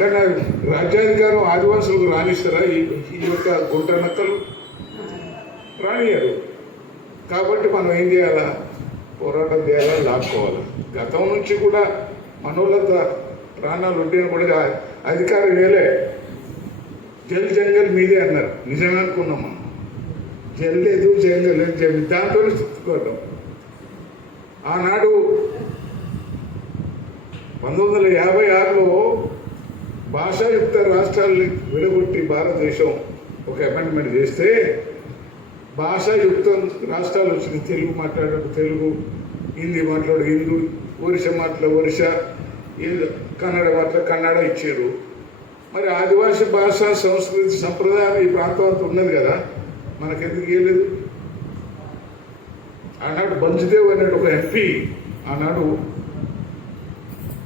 కానీ రాజ్యాధికారం ఆదివాసులకు రాణిస్తారా? ఈ యొక్క గుంట నక్కలు రానియరు. కాబట్టి మనం ఏం చేయాలా? పోరాటం చేయాలా, లాక్కోవాలి. గతం నుంచి కూడా మనోళ్ళంతా ప్రాణాలు ఉంటేనే కూడా అధికారం వేలే. జల్ జంగల్ మీదే అన్నారు. నిజమే అనుకున్నాం మనం. జల్ లేదు, జంగల్ లేదు, జల్ దాంతో చుట్టుకోవడం. ఆనాడు 1956లో భాషాయుక్త రాష్ట్రాలని విడగొట్టి భారతదేశం ఒక అమెండ్మెంట్ చేస్తే భాషాయుక్తం రాష్ట్రాలు వచ్చినాయి. తెలుగు మాట్లాడే తెలుగు, హిందీ మాట్లాడు హిందూ, ఒరిస్సా మాట్లాడే ఒరిస్సా, కన్నడ మాట్లాడే కన్నడ ఇచ్చారు. మరి ఆదివాసీ భాష, సంస్కృతి, సంప్రదాయం ఈ ప్రాంతం అంతా ఉన్నది కదా, మనకెందుకు ఇవ్వలేదు? ఆనాడు బంజుదేవ్ అన్నట్టు ఒక ఎంపీ ఆనాడు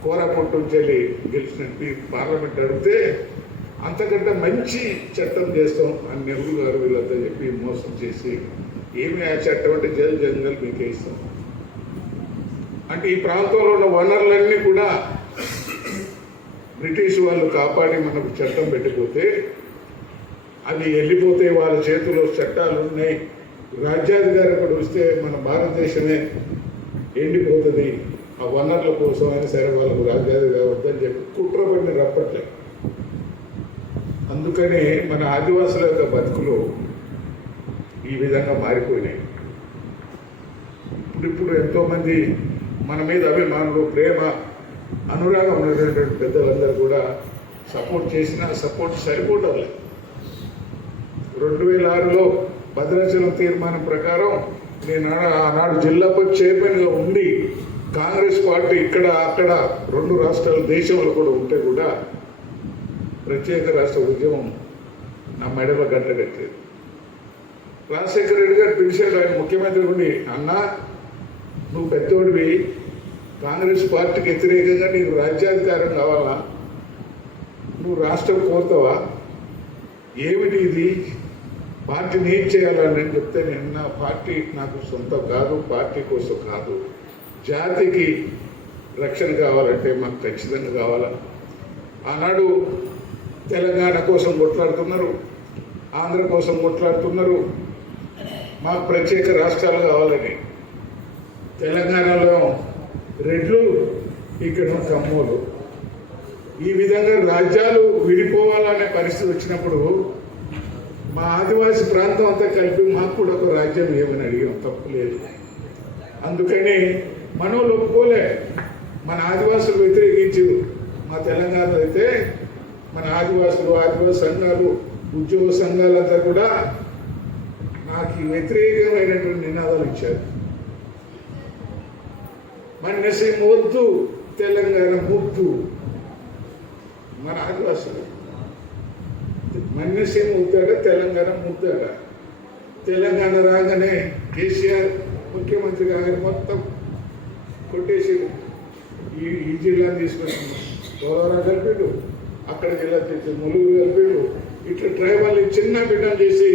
కోరాపుట్టు చెల్లి గెలిచిన ఎంపీ పార్లమెంట్ అడిగితే అంతకంటే మంచి చట్టం చేస్తాం అని నెహ్రూ గారు వీళ్ళంతా చెప్పి మోసం చేసి ఏమి ఆ చట్టం అంటే జల్ జంగల్ మీకే ఇస్తాం అంటే ఈ ప్రాంతంలో ఉన్న వనరులన్నీ కూడా బ్రిటిష్ వాళ్ళు కాపాడి మనకు చట్టం పెట్టిపోతే అది వెళ్ళిపోతే వాళ్ళ చేతిలో చట్టాలు ఉన్నాయి. రాజ్యాధికారం కూడా వస్తే మన భారతదేశమే ఎండిపోతుంది. ఆ వనరుల కోసం అయినా సరే వాళ్ళకు రాజ్యాధికారం వద్దని చెప్పి కుట్రపడిన రప్పట్లే. అందుకనే మన ఆదివాసుల యొక్క బతుకులు ఈ విధంగా మారిపోయినాయి. ఇప్పుడు ఎంతోమంది మన మీద అభిమానులు, ప్రేమ, అనురాగం ఉన్నటువంటి పెద్దలందరూ కూడా సపోర్ట్ చేసినా సపోర్ట్ సరిపోవడం లేదు. 2006లో భద్రాచలం తీర్మానం ప్రకారం నేను ఆనాడు జిల్లా పరిషత్ చైర్మన్గా ఉండి కాంగ్రెస్ పార్టీ ఇక్కడ అక్కడ 2 రాష్ట్రాల దేశంలో కూడా ఉంటే కూడా ప్రత్యేక రాష్ట్ర ఉద్యమం నా మెడలో గంట కట్టేది. రాజశేఖర రెడ్డి గారు పిలిచాడు. ఆయన ముఖ్యమంత్రి ఉండి, అన్నా నువ్వు పెద్దోడివి, కాంగ్రెస్ పార్టీకి వ్యతిరేకంగా నీకు రాజ్యాధికారం కావాలా, నువ్వు రాష్ట్రం కోరుతావా, ఏమిటి ఇది, పార్టీని ఏం చేయాలని నేను చెప్తే, నేను నా పార్టీ నాకు సొంతం కాదు, పార్టీ కోసం కాదు, జాతికి రక్షణ కావాలంటే మాకు ఖచ్చితంగా కావాలా. ఆనాడు తెలంగాణ కోసం కొట్లాడుతున్నారు, ఆంధ్ర కోసం కొట్లాడుతున్నారు, మాకు ప్రత్యేక రాష్ట్రాలు కావాలని. తెలంగాణలో రెడ్లు, ఇక్కడ కమ్మోలు, ఈ విధంగా రాజ్యాలు విడిపోవాలనే పరిస్థితి వచ్చినప్పుడు మా ఆదివాసీ ప్రాంతం అంతా కలిపి మాకు కూడా ఒక రాజ్యం ఏమని అడిగాం, తప్పులేదు. అందుకని మనోళ్ళు ఒప్పుకోలే, మన ఆదివాసులు వ్యతిరేకించారు. మా తెలంగాణలో అయితే మన ఆదివాసులు, ఆదివాసీ సంఘాలు, ఉద్యోగ సంఘాలంతా కూడా నాకు వ్యతిరేకమైనటువంటి నినాదాలు ఇచ్చారు. మన్యసీమ వద్దు, తెలంగాణ ముద్దు. మన ఆదివాసులు మన్యసీమ వద్దాడ, తెలంగాణ ముద్దాడ. తెలంగాణ రాగానే కేసీఆర్ ముఖ్యమంత్రి గారు మొత్తం కొట్టేసి ఈ జిల్లాను తీసుకొని పోలవరం కలిపాడు, అక్కడ జిల్లా తెచ్చి ములుగు కలిపాడు. ఇట్లా ట్రైబల్ చిన్న బిడ్డం చేసి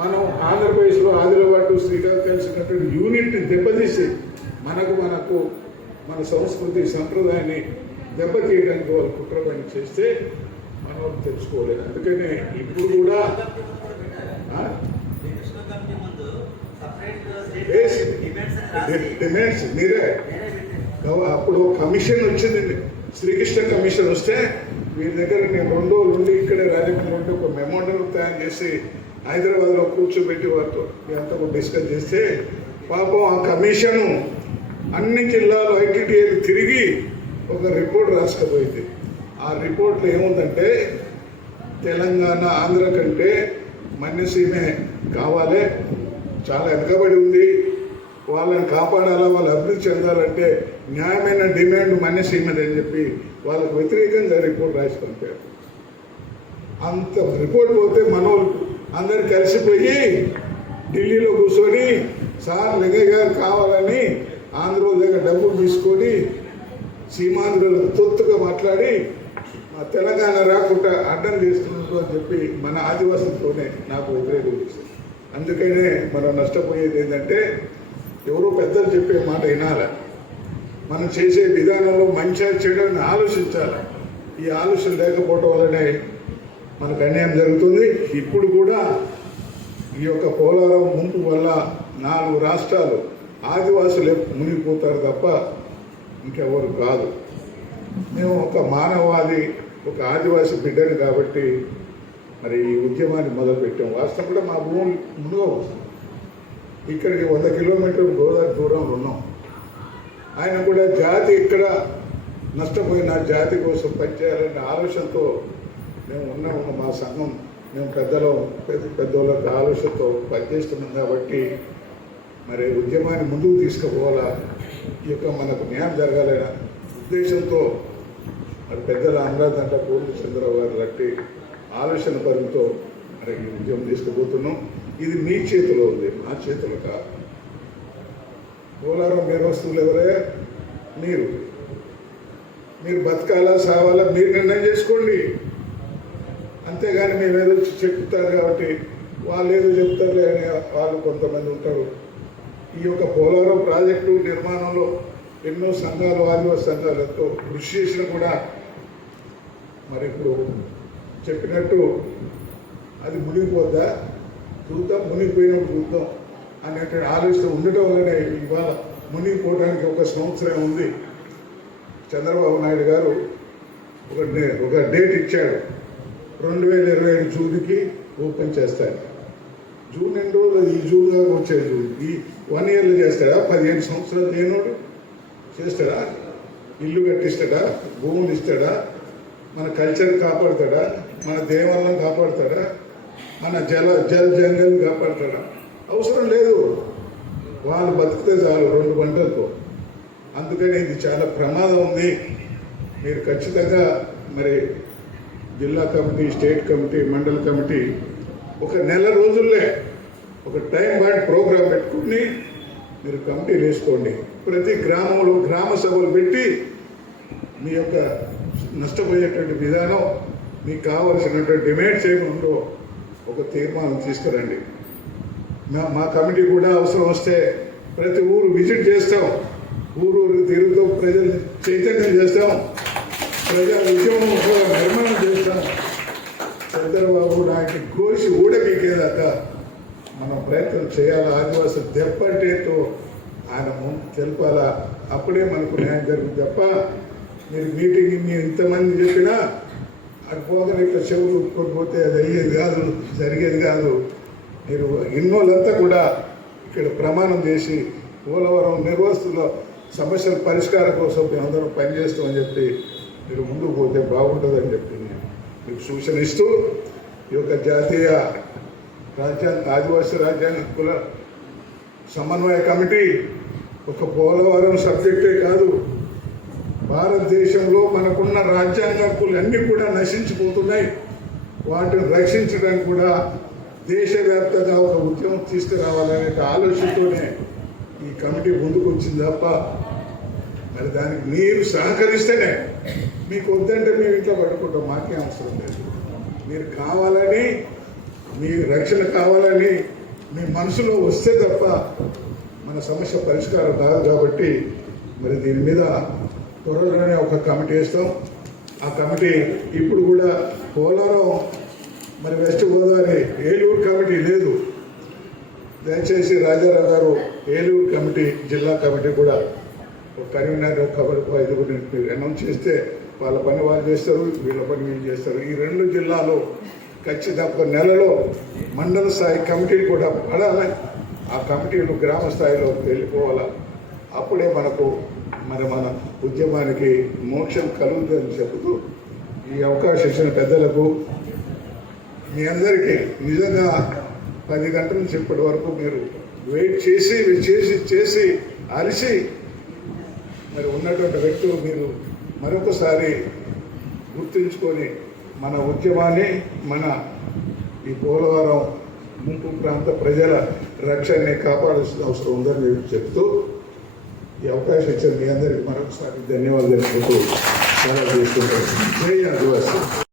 మనం ఆంధ్రప్రదేశ్లో ఆదిలాబాద్ శ్రీకాకుళం కలిసినటువంటి యూనిట్ని దెబ్బతీసి మనకు మన సంస్కృతి సంప్రదాయాన్ని దెబ్బతీయడానికి వాళ్ళు కుట్ర పని చేస్తే మనం తెచ్చుకోలేదు. అందుకనే ఇప్పుడు కూడా డిమాండ్స్ మీరే అప్పుడు కమిషన్ వచ్చిందండి, శ్రీకృష్ణ కమిషన్ వస్తే వీరి దగ్గర నేను 2 రోజులు ఉండి ఇక్కడే రాజమండ్రి ఒక మెమోండల్ తయారు చేసి హైదరాబాద్లో కూర్చోబెట్టి వారితో అంతా డిస్కస్ చేస్తే పాపం ఆ కమిషను అన్ని జిల్లాలు ఐటీడీఏలు తిరిగి ఒక రిపోర్ట్ రాసుకపోయింది. ఆ రిపోర్ట్లో ఏముందంటే తెలంగాణ ఆంధ్ర కంటే మన్యసీమే కావాలి, చాలా వెనుకబడి ఉంది, వాళ్ళని కాపాడాలా, వాళ్ళు అభివృద్ధి చెందాలంటే న్యాయమైన డిమాండ్ మన్యసీమది అని చెప్పి వాళ్ళకు వ్యతిరేకంగా రిపోర్ట్ రాసి పంపారు. అంత రిపోర్ట్ పోతే మనోళ్ళు అందరు కలిసిపోయి ఢిల్లీలో కూర్చొని సార్ లింగయ్య గారు కావాలని ఆంధ్ర దగ్గర డబ్బులు తీసుకొని సీమాంధ్రులకు తొత్తుగా మాట్లాడి తెలంగాణ రాకుండా అడ్డం చేస్తున్నారు అని చెప్పి మన ఆదివాసులతోనే నాకు వ్యతిరేకం చేశారు. అందుకనే మనం నష్టపోయేది ఏంటంటే ఎవరో పెద్దలు చెప్పే మాట వినాలి, మనం చేసే విధానంలో మంచిగా చెడుని ఆలోచించాలి. ఈ ఆలోచన లేకపోవడం వల్లనే మనకు అన్యాయం జరుగుతుంది. ఇప్పుడు కూడా ఈ యొక్క పోలవరం ముంపు వల్ల 4 రాష్ట్రాలు ఆదివాసులే మునిగిపోతారు తప్ప ఇంకెవరు కాదు. మేము ఒక మానవవాది, ఒక ఆదివాసి బిడ్డని కాబట్టి మరి ఈ ఉద్యమాన్ని మొదలుపెట్టాం. వాస్తవం కూడా మా భూములు మునగవు. ఇక్కడికి 100 కిలోమీటర్ల గోదావరి దూరంలో ఉన్నాం. ఆయన కూడా జాతి ఇక్కడ నష్టపోయిన జాతి కోసం పనిచేయాలనే ఆలోచనతో మేము ఉన్నాము. మా సంఘం మేము పెద్దోళ్ళకి ఆలోచనతో పనిచేస్తున్నాం కాబట్టి మరి ఉద్యమాన్ని ముందుకు తీసుకుపోవాలా, ఈ యొక్క మనకు న్యాయం జరగాలనే ఉద్దేశంతో మరి పెద్దల అనురాధంట పూర్ణచంద్రరావు గారు లాంటి ఆలోచన పరిమితో మరి ఈ ఉద్యమం తీసుకుపోతున్నాం. ఇది మీ చేతిలో ఉంది, మా చేతిలో కాదు. పోలవరం నిర్వస్తులు ఎవరే? మీరు బతకాలా సావాలా మీరు నిర్ణయం చేసుకోండి. అంతేగాని మేము ఏదో చెప్తారు కాబట్టి వాళ్ళు ఏదో చెప్తారు అని వాళ్ళు కొంతమంది ఉంటారు. ఈ యొక్క పోలవరం ప్రాజెక్టు నిర్మాణంలో ఎన్నో సంఘాలు, ఆదివాసీ సంఘాలు ఎంతో కృషి చేసినా కూడా మరి ఇప్పుడు చెప్పినట్టు అది మునిగిపోద్దా చూద్దాం, మునిగిపోయినప్పుడు చూద్దాం అనేటువంటి ఆలోచన ఉండటం వల్లనే ఇవాళ మునిగిపోవడానికి 1 సంవత్సరం ఉంది. చంద్రబాబు నాయుడు గారు ఒక డేట్ ఇచ్చాడు, 2027 జూన్కి ఓపెన్ చేస్తాడు. జూన్ ఎన్ని రోజులు? ఈ జూన్ కాక వచ్చే జూన్. ఈ 1 ఇయర్లో చేస్తాడా? 15 సంవత్సరాలు లేనోడు చేస్తాడా? ఇల్లు కట్టిస్తాడా? భూములు ఇస్తాడా? మన కల్చర్ కాపాడుతాడా? మన దేవాలయం కాపాడుతాడా? మన జంగల్ కాపాడుతాడా? అవసరం లేదు. వాళ్ళు బతికితే చాలు 2 గంటలతో. అందుకని ఇది చాలా ప్రమాదం ఉంది. మీరు ఖచ్చితంగా మరి జిల్లా కమిటీ, స్టేట్ కమిటీ, మండల కమిటీ ఒక నెల రోజుల్లో ఒక టైం బాండ్ ప్రోగ్రాం పెట్టుకుని మీరు కమిటీలు వేసుకోండి. ప్రతి గ్రామంలో గ్రామ సభలు పెట్టి మీ యొక్క నష్టపోయేటువంటి విధానం, మీకు కావలసినటువంటి డిమాండ్స్ ఏమి ఉందో ఒక తీర్మానం తీసుకురండి. మా కమిటీ కూడా అవసరం వస్తే ప్రతి ఊరు విజిట్ చేస్తాం, ఊరు తిరుగుతూ ప్రజల్ని చైతన్యం చేస్తాం, ప్రజా ఉద్యమం నిర్మాణం చేస్తాం. చంద్రబాబు నాయుడు కోసి ఊడబీకేదాకా మనం ప్రయత్నం చేయాలా. ఆదివాసులు దెబ్బటేతో ఆయన ముందు తెలపాలా. అప్పుడే మనకు న్యాయం జరుగుతుంది తప్ప మీరు మీటింగ్ ఇంతమంది చెప్పినా అటు పోగానే ఇట్లా చెవులు ఉప్పుకొని పోతే అది అయ్యేది కాదు, జరిగేది కాదు. మీరు ఇన్నోళ్ళంతా కూడా ఇక్కడ ప్రమాణం చేసి పోలవరం నిర్వస్తుల సమస్యల పరిష్కారం కోసం మేమందరం పనిచేస్తామని చెప్పి మీరు ముందుకు పోతే బాగుంటుందని చెప్పి నేను మీకు సూచన ఇస్తూ ఈ యొక్క జాతీయ ఆదివాసీ రాజ్యాంగ హక్కుల సమన్వయ కమిటీ ఒక పోలవరం సబ్జెక్టే కాదు, భారతదేశంలో మనకున్న రాజ్యాంగ హక్కులు అన్నీ కూడా నశించిపోతున్నాయి. వాటిని రక్షించడానికి కూడా దేశవ్యాప్తంగా ఒక ఉద్యమం తీసుకురావాలనే ఆలోచనతోనే ఈ కమిటీ ముందుకు వచ్చింది తప్ప మరి దానికి మీరు సహకరిస్తేనే, మీకు వద్దంటే మేము ఇంట్లో పడుకుంటాం, మాకే అవసరం లేదు. మీరు కావాలని, మీ రక్షణ కావాలని మీ మనసులో వస్తే తప్ప మన సమస్య పరిష్కారం కాదు. కాబట్టి మరి దీని మీద త్వరలోనే ఒక కమిటీ వేస్తాం. ఆ కమిటీ ఇప్పుడు కూడా పోలవరం మరి వెస్ట్ గోదావరి ఏలూరు కమిటీ లేదు. దయచేసి రాజారావు గారు ఏలూరు కమిటీ, జిల్లా కమిటీ కూడా ఒక కన్వీనర్, ఒక 5 అనౌన్స్ చేస్తే వాళ్ళ పని వాళ్ళు చేస్తారు, వీళ్ళ పని వీళ్ళు చేస్తారు. ఈ 2 జిల్లాలో ఖచ్చితంగా 1 నెలలో మండల స్థాయి కమిటీలు కూడా పడాలి. ఆ కమిటీలు గ్రామ స్థాయిలో వెళ్ళిపోవాలి. అప్పుడే మనకు మన ఉద్యమానికి మోక్షం కలుగుతుందని చెబుతూ ఈ అవకాశం ఇచ్చిన పెద్దలకు మీ అందరికీ నిజంగా 10 గంటల నుంచి ఇప్పటి వరకు మీరు వెయిట్ చేసి అలిసి మరి ఉన్నటువంటి వ్యక్తులు మీరు మరొకసారి గుర్తుంచుకొని మన ఉద్యమాన్ని, మన ఈ పోలవరం ముంపు ప్రాంత ప్రజల రక్షణని కాపాడాల్సిన అవసరం ఉందని నేను చెప్తూ ఈ అవకాశం ఇచ్చిన మీ అందరికీ మరొకసారి ధన్యవాదాలు తెలుపుతూ సెలవు తీసుకుంటాను. జై ఆదివాసీ.